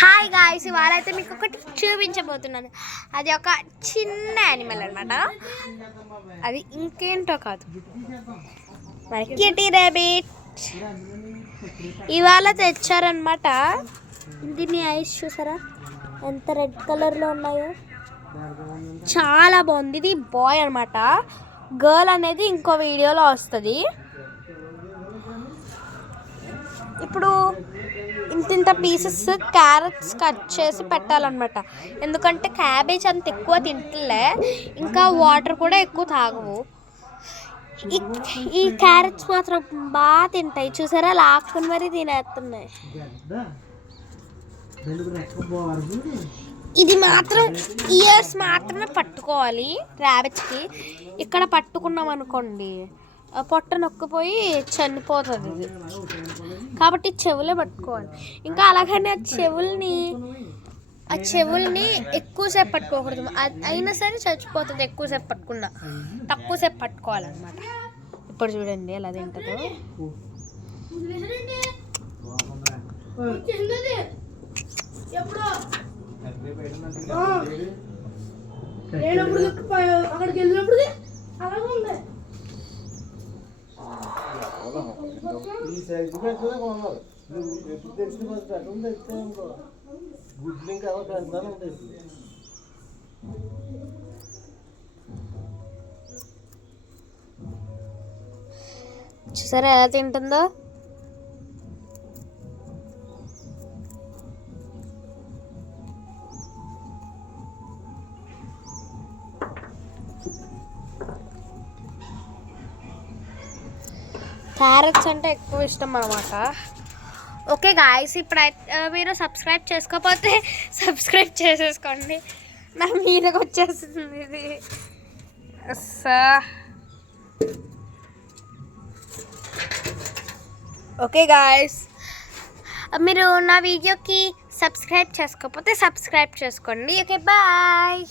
Hi guys, ఇవాళ అయితే మీకు ఒకటి చూపించబోతున్నాను. అది ఒక చిన్న యానిమల్ అనమాట. అది ఇంకేంటో కాదు, కిటీ ర్యాబిట్. ఇవాళ తెచ్చారనమాట. దీన్ని ఐస్ చూసారా ఎంత రెడ్ కలర్లో ఉన్నాయో, చాలా బాగుంది. ఇది బాయ్ అనమాట. గర్ల్ అనేది ఇంకో వీడియోలో వస్తుంది. ఇప్పుడు ఇంత పీసెస్ క్యారెట్స్ కట్ చేసి పెట్టాలన్నమాట. ఎందుకంటే క్యాబేజ్ అంత ఎక్కువ తింటలే, ఇంకా వాటర్ కూడా ఎక్కువ తాగవు. ఈ క్యారెట్స్ మాత్రం బాగా తింటాయి. చూసారా, లాక్కుని మరీ తినేస్తున్నాయి. ఇది మాత్రం ఇయర్స్ మాత్రమే పట్టుకోవాలి ర్యాబిట్స్కి. ఇక్కడ పట్టుకున్నాం అనుకోండి, పొట్ట నొక్కిపోయి చనిపోతుంది ఇది. కాబట్టి చెవులే పట్టుకోవాలి. ఇంకా అలాగని ఆ చెవుల్ని ఎక్కువసేపు పట్టుకోకూడదు. అయినా సరే చచ్చిపోతుంది ఎక్కువసేపు పట్టుకున్నా. తక్కువసేపు పట్టుకోవాలన్నమాట. ఇప్పుడు చూడండి ఎలా తింటుందో. అక్కడికి వెళ్ళినప్పుడు అలాగే ఉంది. ఈ సైజు పెట్టలే కొన్నారు. నువ్వు ఎప్పుడు తెచ్చి పెట్టడం తెచ్చా అనుకో, గుడ్లు ఇంకా పెడతాను ఉంటాయి. చూసారా ఎలా తింటుందో. క్యారెట్స్ అంటే ఎక్కువ ఇష్టం అన్నమాట. ఓకే గాయ్స్, ఇప్పుడైతే మీరు సబ్స్క్రైబ్ చేసుకోకపోతే సబ్స్క్రైబ్ చేసేసుకోండి. నా మీదకి వచ్చేస్తుంది ఇది. ఓకే గాయ్స్, మీరు నా వీడియోకి సబ్స్క్రైబ్ చేసుకోకపోతే సబ్స్క్రైబ్ చేసుకోండి. Okay bye.